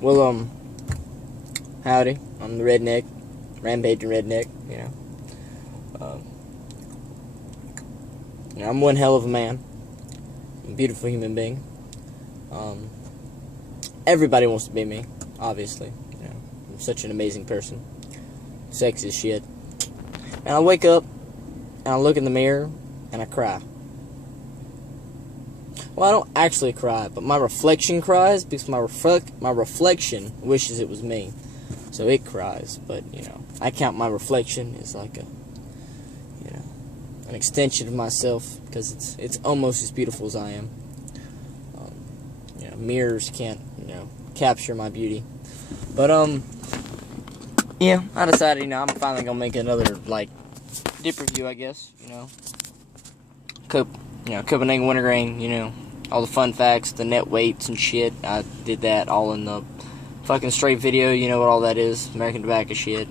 Well, howdy. I'm the redneck, rampaging redneck. I'm one hell of a man, a beautiful human being. Everybody wants to be me, obviously. I'm such an amazing person, sexy as shit. And I wake up and I look in the mirror and I cry. Well, I don't actually cry, but my reflection cries because my reflection wishes it was me. So it cries, but, I count my reflection as like an extension of myself because it's almost as beautiful as I am. Mirrors can't, capture my beauty. But, I decided, I'm finally gonna make another, dip review, I guess, Copenhagen Wintergreen, all the fun facts, the net weights and shit. I did that all in the fucking straight video, you know what all that is, American tobacco shit,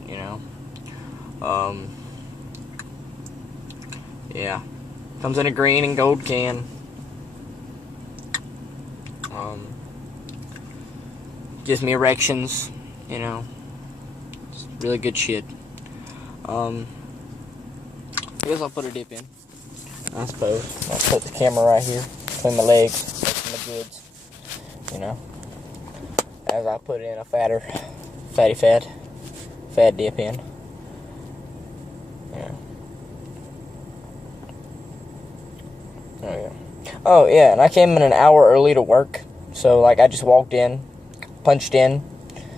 yeah, comes in a green and gold can, gives me erections, it's really good shit. I guess I'll put a dip in, I suppose. I'll put the camera right here between my legs, making the goods, as I put in a fat dip in. Oh yeah, and I came in an hour early to work, so I just walked in, punched in,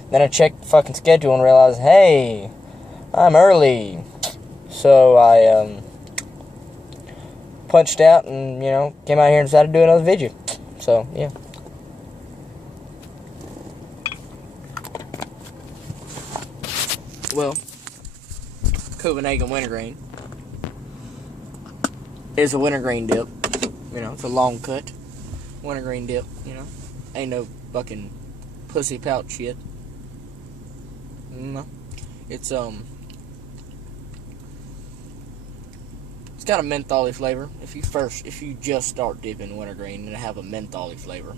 then I checked the fucking schedule and realized, hey, I'm early. So I punched out and, came out here and decided to do another video. So, yeah. Well, Copenhagen Wintergreen is a wintergreen dip. It's a long cut wintergreen dip, Ain't no fucking pussy pouch shit. No. It's got a mentholy flavor. If you just start dipping wintergreen and have a mentholy flavor.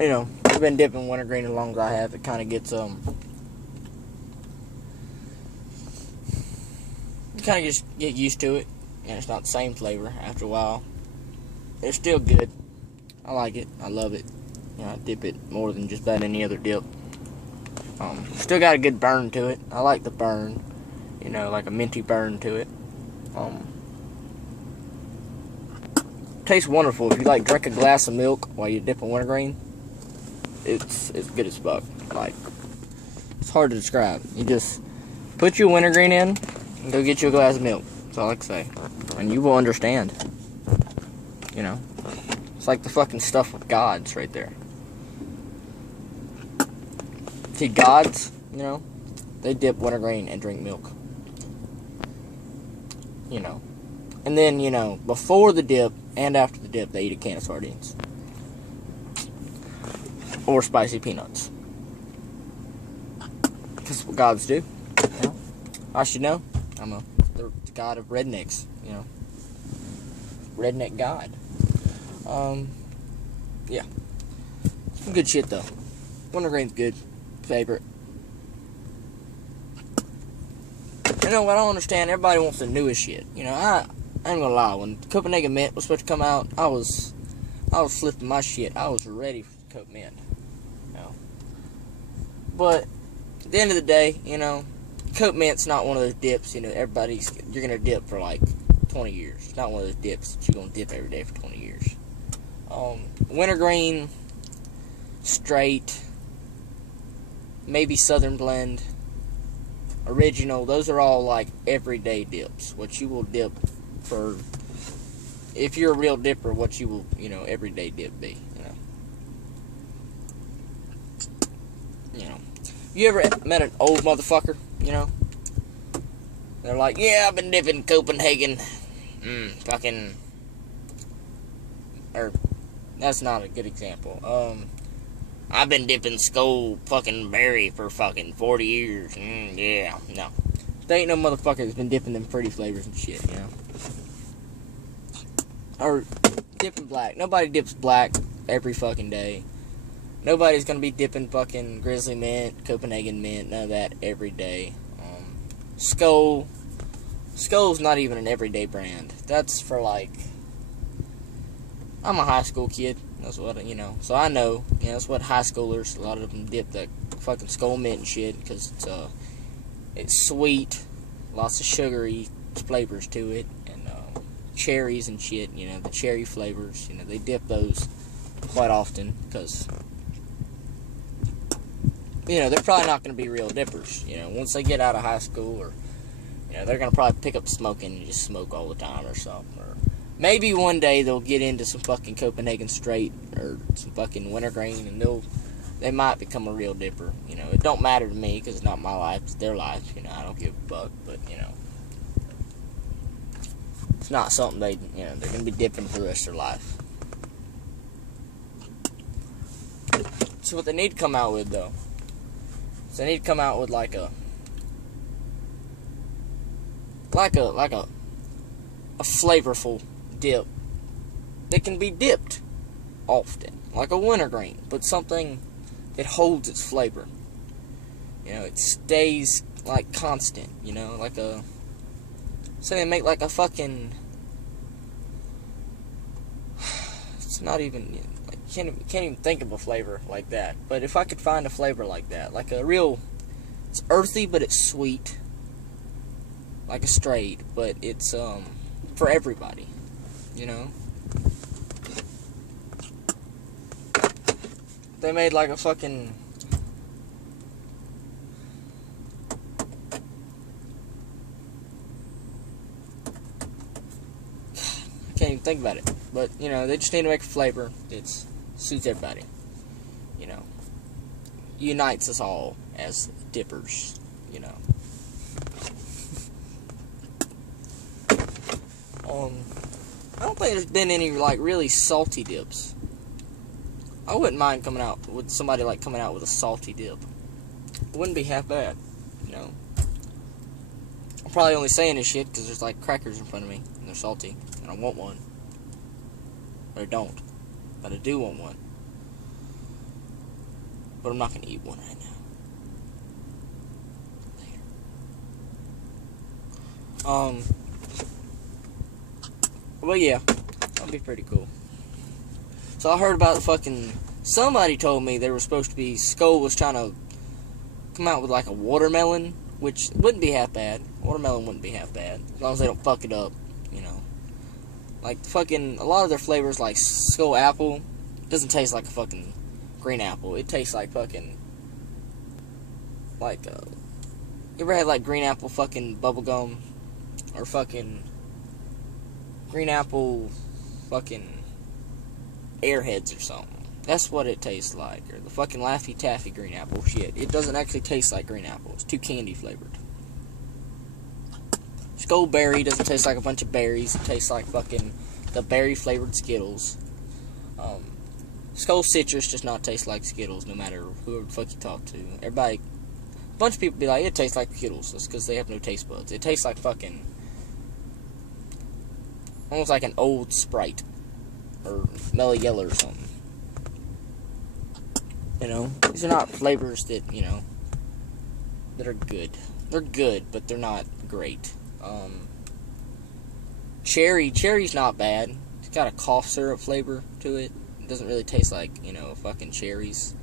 I've been dipping wintergreen as long as I have. It kind of gets you kind of just get used to it, and it's not the same flavor after a while. It's still good. I like it. I love it. I dip it more than just about any other dip. Still got a good burn to it. I like the burn. Like a minty burn to it. Tastes wonderful. If you drink a glass of milk while you're dipping wintergreen, it's good as fuck. It's hard to describe. You just put your wintergreen in and go get you a glass of milk. That's all I can say. And you will understand. It's like the fucking stuff with gods right there. See, gods, they dip wintergreen and drink milk. And then, before the dip and after the dip, they eat a can of sardines. Or spicy peanuts. That's what gods do. I should know. I'm the god of rednecks, Redneck god. Yeah. Some good shit, though. Wintergreen's good. Favorite. What I don't understand, everybody wants the newest shit. I ain't gonna lie, when Copenhagen Mint was supposed to come out, I was flipping my shit. I was ready for the Cope Mint. But at the end of the day, Cope Mint's not one of those dips, you're gonna dip for 20 years. It's not one of those dips that you're gonna dip every day for 20 years. Wintergreen, straight, maybe Southern Blend, original, those are all everyday dips. What you will dip for, if you're a real dipper, what you will, everyday dip be, You ever met an old motherfucker, They're like, yeah, I've been dipping Copenhagen, or, that's not a good example, I've been dipping Skull fucking Berry for fucking 40 years, yeah, no. There ain't no motherfucker that's been dipping them fruity flavors and shit, Or dipping black. Nobody dips black every fucking day. Nobody's gonna be dipping fucking Grizzly Mint, Copenhagen Mint, none of that every day. Skull's not even an everyday brand. That's for like, I'm a high school kid. That's what, you know. So I know, you know, that's what high schoolers, a lot of them dip that fucking Skull Mint and shit, because it's sweet, lots of sugary flavors to it, and cherries and shit, you know, the cherry flavors, you know, they dip those quite often, because, you know, they're probably not going to be real dippers, you know, once they get out of high school, or, you know, they're going to probably pick up smoking and just smoke all the time or something, or maybe one day they'll get into some fucking Copenhagen Straight, or some fucking Wintergreen, and they might become a real dipper, you know, it don't matter to me, because it's not my life, it's their life, you know, I don't give a fuck, but, you know, it's not something they, you know, they're going to be dipping for the rest of their life. So what they need to come out with, though, is they need to come out with like a flavorful dip that can be dipped often, like a wintergreen, but something that holds its flavor. You know, it stays like constant, you know, like a, say they make like a fucking, it's not even, like, can't even think of a flavor like that, but if I could find a flavor like that, like a real, it's earthy but it's sweet, like a straight, but it's for everybody, you know. They made like a fucking, I can't even think about it, but you know, they just need to make a flavor that suits everybody, you know, unites us all as dippers, you know. I don't think there's been any like really salty dips. I wouldn't mind coming out with somebody like coming out with a salty dip. It wouldn't be half bad, you know. I'm probably only saying this shit because there's like crackers in front of me and they're salty and I want one, but I don't. But I do want one. But I'm not gonna eat one right now. Later. Well, yeah, that'd be pretty cool. So I heard about the fucking, somebody told me there was supposed to be, Skull was trying to come out with like a watermelon, which wouldn't be half bad. Watermelon wouldn't be half bad, as long as they don't fuck it up, you know. Like fucking, a lot of their flavors, like Skull Apple, doesn't taste like a fucking green apple. It tastes like fucking, like, you ever had like green apple fucking bubblegum, or fucking green apple fucking Airheads or something? That's what it tastes like. Or the fucking Laffy Taffy green apple shit. It doesn't actually taste like green apple. It's too candy flavored. Skull Berry doesn't taste like a bunch of berries. It tastes like fucking the berry flavored Skittles. Skull Citrus does not taste like Skittles, no matter whoever the fuck you talk to. Everybody, a bunch of people be like, it tastes like Skittles. That's because they have no taste buds. It tastes like fucking, almost like an old Sprite, or Mellow Yellow or something. You know, these are not flavors that, you know, that are good. They're good, but they're not great. Cherry's not bad. It's got a cough syrup flavor to it. It doesn't really taste like, you know, fucking cherries,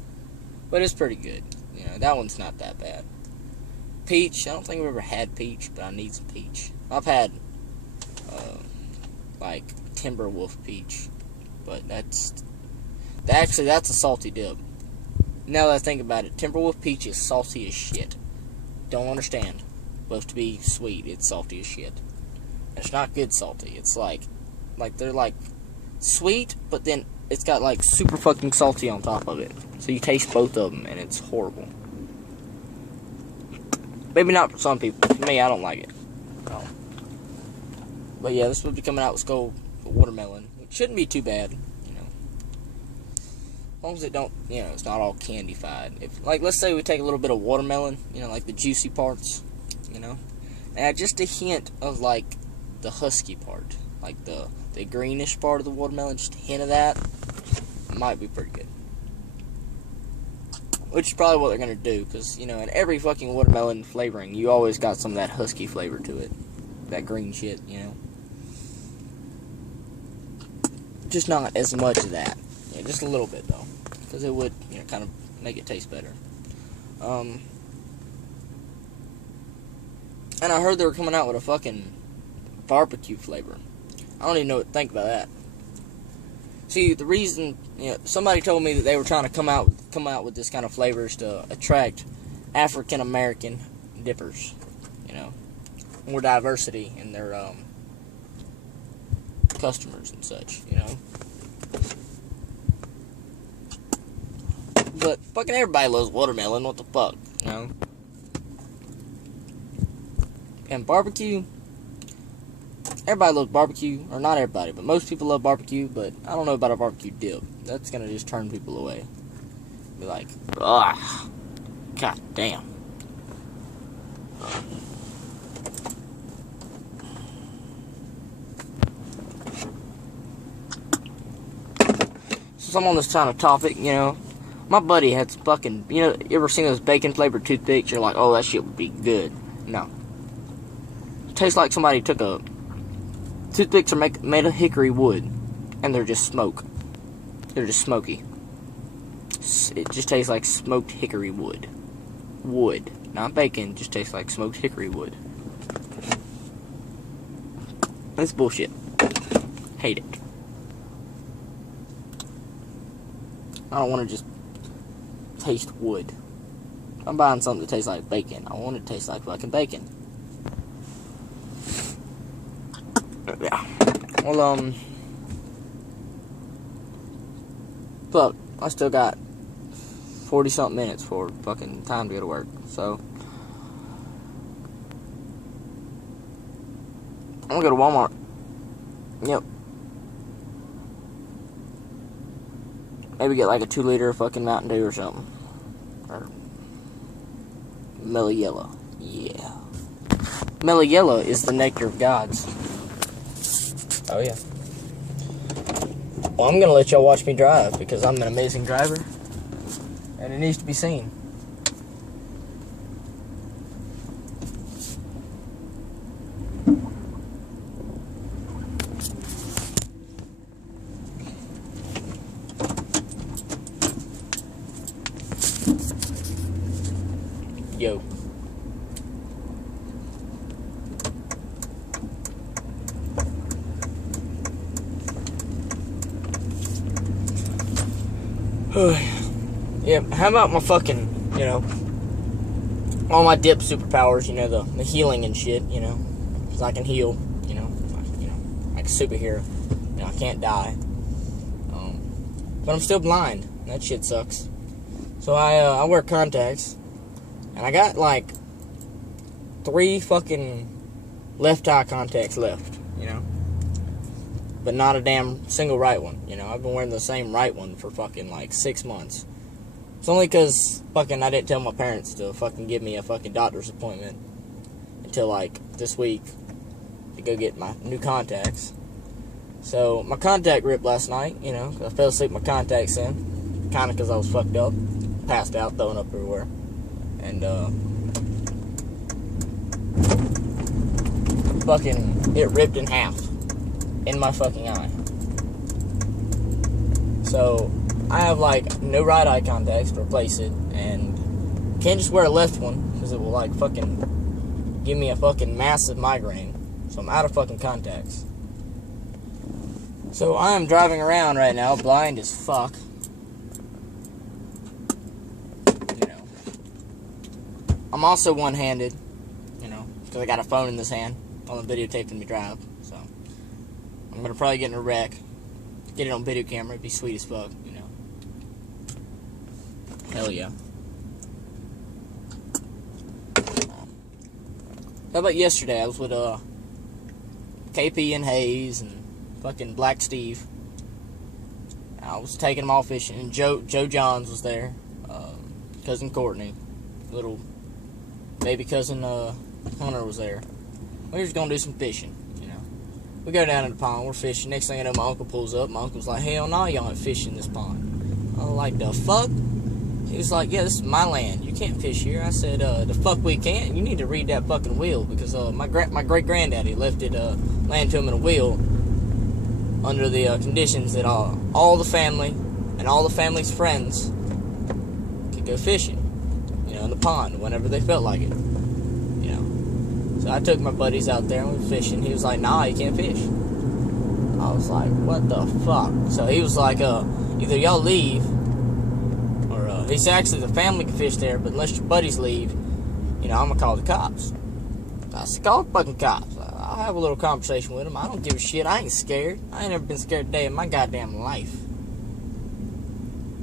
but it's pretty good. You know, that one's not that bad. Peach, I don't think I've ever had peach, but I need some peach. I've had, like, Timberwolf peach, but that's a salty dip. Now that I think about it, Timberwolf peach is salty as shit. Don't understand. Supposed to be sweet, it's salty as shit. And it's not good salty. It's like they're like sweet, but then it's got like super fucking salty on top of it. So you taste both of them, and it's horrible. Maybe not for some people. For me, I don't like it. No. But yeah, this will be coming out with Skull Watermelon. It shouldn't be too bad, you know. As long as it don't, you know, it's not all candy-fied. If, like, let's say we take a little bit of watermelon, you know, like the juicy parts, you know, and add just a hint of, like, the husky part, like the greenish part of the watermelon, just a hint of that. might be pretty good. Which is probably what they're gonna do, because, you know, in every fucking watermelon flavoring, you always got some of that husky flavor to it. That green shit, you know. Just not as much of that. Yeah, just a little bit, though. Because it would, you know, kind of make it taste better. And I heard they were coming out with a fucking barbecue flavor. I don't even know what to think about that. See, the reason, you know, somebody told me that they were trying to come out with this kind of flavors to attract African American dippers, you know, more diversity in their customers and such, you know. But fucking everybody loves watermelon. What the fuck, you know? And barbecue. Everybody loves barbecue, or not everybody, but most people love barbecue, but I don't know about a barbecue dip. That's gonna just turn people away. Be like, ugh, god damn. Since I'm on this kind of topic, you know, my buddy had some fucking, you know, you ever seen those bacon flavored toothpicks? You're like, oh, that shit would be good. No. It tastes like somebody took a... Toothpicks are made of hickory wood, and they're just smoke. They're just smoky. It just tastes like smoked hickory wood. Wood. Not bacon, just tastes like smoked hickory wood. That's bullshit. Hate it. I don't want to just taste wood. If I'm buying something that tastes like bacon, I want it to taste like fucking bacon. Yeah. Well, fuck, I still got 40-something minutes for fucking time to go to work, so I'm gonna go to Walmart. Yep. Maybe get like a 2-liter fucking Mountain Dew or something. Or Mellow Yellow. Yeah. Mellow Yellow is the nectar of gods. Oh, yeah. Well, I'm gonna let y'all watch me drive because I'm an amazing driver. And it needs to be seen. Yo. Yeah, how about my fucking, you know, all my dip superpowers, you know, the healing and shit, you know, because I can heal, you know, like a superhero. You know, I can't die. But I'm still blind. That shit sucks. So I wear contacts, and I got like 3 fucking left eye contacts left, you know, but not a damn single right one. You know, I've been wearing the same right one for fucking like 6 months. It's only because fucking I didn't tell my parents to fucking give me a fucking doctor's appointment until like this week to go get my new contacts. So my contact ripped last night, you know, 'cause I fell asleep with my contacts in, kind of because I was fucked up, passed out, throwing up everywhere, and fucking it ripped in half in my fucking eye. So I have like no right eye contacts to replace it, and can't just wear a left one because it will like fucking give me a fucking massive migraine. So I'm out of fucking contacts. So I am driving around right now, blind as fuck. You know, I'm also one-handed. You know, because I got a phone in this hand while I'm videotaping me drive. So I'm gonna probably get in a wreck, get it on video camera. It'd be sweet as fuck. You know. Hell yeah. How about yesterday? I was with KP and Hayes and fucking Black Steve. I was taking them all fishing, and Joe Johns was there. Cousin Courtney, little baby cousin Hunter was there. We were just gonna do some fishing, you know. We go down to the pond, we're fishing. Next thing I know, my uncle pulls up. My uncle's like, hell no, y'all ain't fishing this pond. I'm like, the fuck? He was like, yeah, this is my land. You can't fish here. I said, the fuck we can't? You need to read that fucking will, because my great-granddaddy left it land to him in a will under the conditions that all the family and all the family's friends could go fishing, in the pond whenever they felt like it, So I took my buddies out there and we were fishing. He was like, nah, you can't fish. I was like, what the fuck? So he was like, either y'all leave, or he said, actually, the family can fish there, but unless your buddies leave, I'm gonna call the cops. I said, call the fucking cops. I'll have a little conversation with him. I don't give a shit. I ain't scared. I ain't never been scared a day in my goddamn life.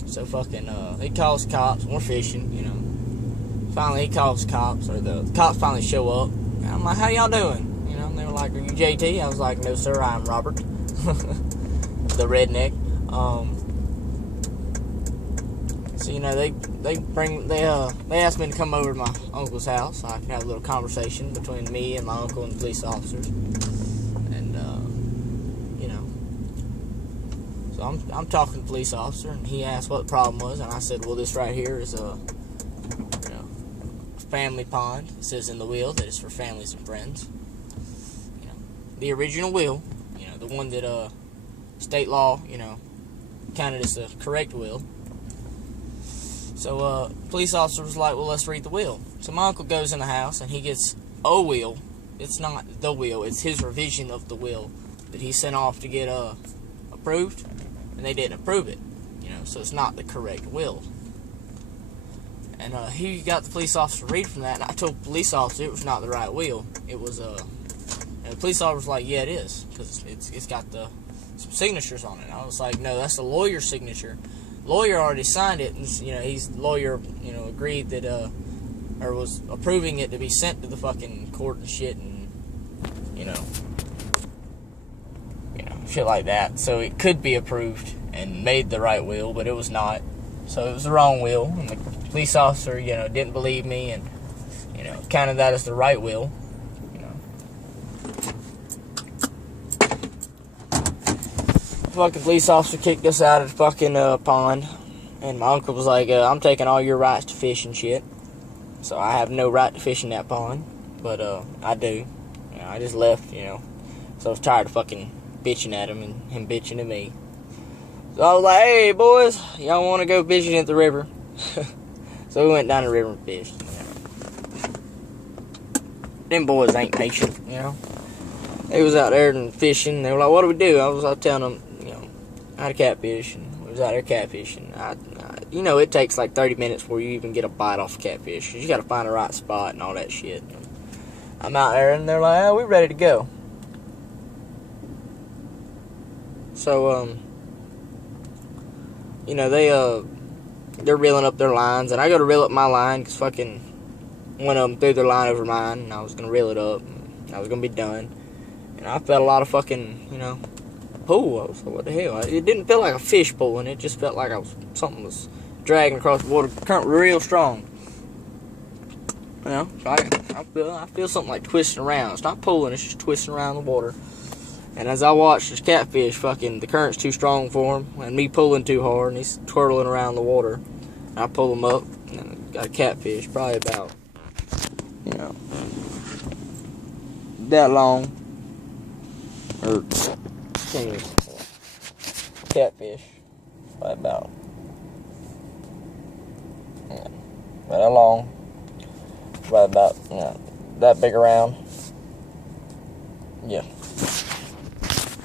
So fucking, he calls the cops, and we're fishing, Finally, he calls the cops, or the cops finally show up. And I'm like, how y'all doing? And they were like, are you JT? I was like, no, sir, I'm Robert. The redneck. So, they asked me to come over to my uncle's house so I could have a little conversation between me and my uncle and the police officers. And, so I'm talking to the police officer, and he asked what the problem was, and I said, well, this right here is a family pond. It says in the will that it's for families and friends. The original will, the one that state law, counted as the correct will. So police officer was like, well, let's read the will. So my uncle goes in the house and he gets a will. It's not the will, it's his revision of the will that he sent off to get approved, and they didn't approve it, so it's not the correct will. And he got the police officer to read from that, and I told the police officer it was not the right will. It was, and the police officer was like, yeah, it is, because it's got some signatures on it. I was like, no, that's the lawyer's signature. Lawyer already signed it, and, he's lawyer, agreed that, or was approving it to be sent to the fucking court and shit, and, shit like that. So it could be approved and made the right will, but it was not. So it was the wrong will, and the police officer, didn't believe me, and, counted that as the right will, Fucking police officer kicked us out of the fucking pond, and my uncle was like, I'm taking all your rights to fish and shit. So I have no right to fish in that pond, but I do. I just left, So I was tired of fucking bitching at him and him bitching at me. So I was like, hey, boys, y'all want to go fishing at the river? So we went down the river and fished. Them boys ain't patient, They was out there and fishing. They were like, what do we do? I was telling them, I had a catfish, and we was out there catfishing. It takes like 30 minutes before you even get a bite off a catfish. You got to find the right spot and all that shit. I'm out there, and they're like, oh, we're ready to go. So, they're reeling up their lines, and I go to reel up my line, because fucking one of them threw their line over mine, and I was going to reel it up, and I was going to be done. And I felt a lot of fucking, pull. I was like, what the hell? It didn't feel like a fish pulling, it just felt like something was dragging across the water, current real strong. So I feel something like twisting around. It's not pulling, it's just twisting around the water. And as I watch this catfish, the current's too strong for him, and me pulling too hard, and he's twirling around the water. And I pull him up, and I got a catfish, probably about, that long. Or, catfish, probably about that long, probably about that big around. Yeah.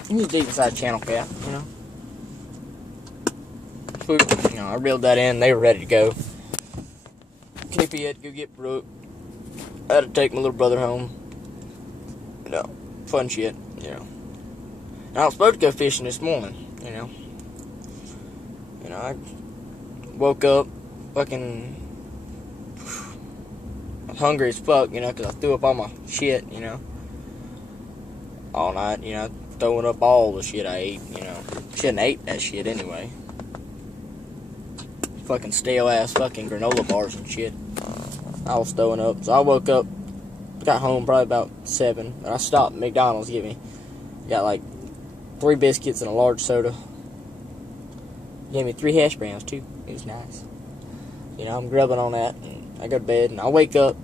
He's deep inside channel cat, I reeled that in, they were ready to go. Knippy had to go get Brooke. I had to take my little brother home. Fun shit, And I was supposed to go fishing this morning, I woke up fucking hungry as fuck, because I threw up all my shit, all night, throwing up all the shit I ate, Shouldn't ate that shit anyway. Fucking stale ass fucking granola bars and shit. I was throwing up. So I woke up, got home probably about 7, and I stopped at McDonald's to get me Got like 3 biscuits and a large soda. Gave me 3 hash browns too. It was nice. You know, I'm grubbing on that, and I go to bed, and I wake up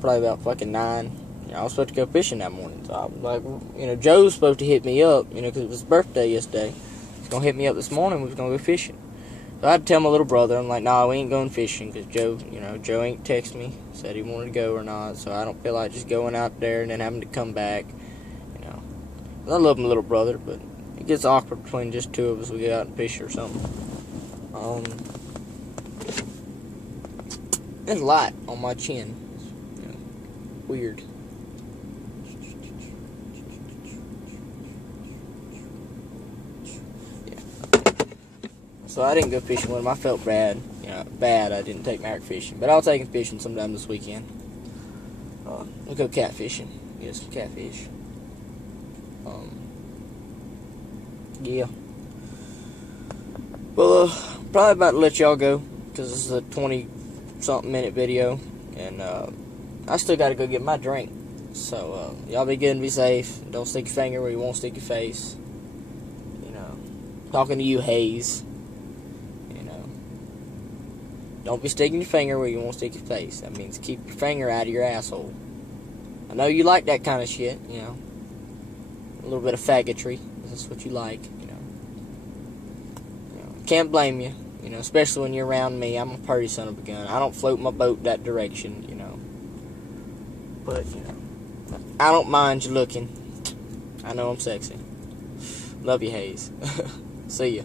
probably about fucking 9. You know, I was supposed to go fishing that morning, so I was like, you know, Joe's supposed to hit me up, you know, because it was his birthday yesterday. He's gonna hit me up this morning. We was gonna go fishing. So I had to tell my little brother, I'm like, nah, we ain't going fishing, because Joe, you know, Joe ain't text me, said he wanted to go or not, so I don't feel like just going out there and then having to come back, you know. I love my little brother, but it gets awkward between just 2 of us. We get out and fish or something. There's a light on my chin. It's, you know, weird. So I didn't go fishing with him. I felt bad. You know, I didn't take Merrick fishing. But I'll take him fishing sometime this weekend. We'll go catfishing. Get some catfish. Yeah. Well, probably about to let y'all go, because this is a 20-something minute video. And I still got to go get my drink. So y'all be good and be safe. Don't stick your finger where you won't stick your face. You know, talking to you, Hayes. Don't be sticking your finger where you won't stick your face. That means keep your finger out of your asshole. I know you like that kind of shit, you know. A little bit of faggotry. That's what you like, you know. Can't blame you, you know, especially when you're around me. I'm a pretty son of a gun. I don't float my boat that direction, you know. But, you know, I don't mind you looking. I know I'm sexy. Love you, Hayes. See ya.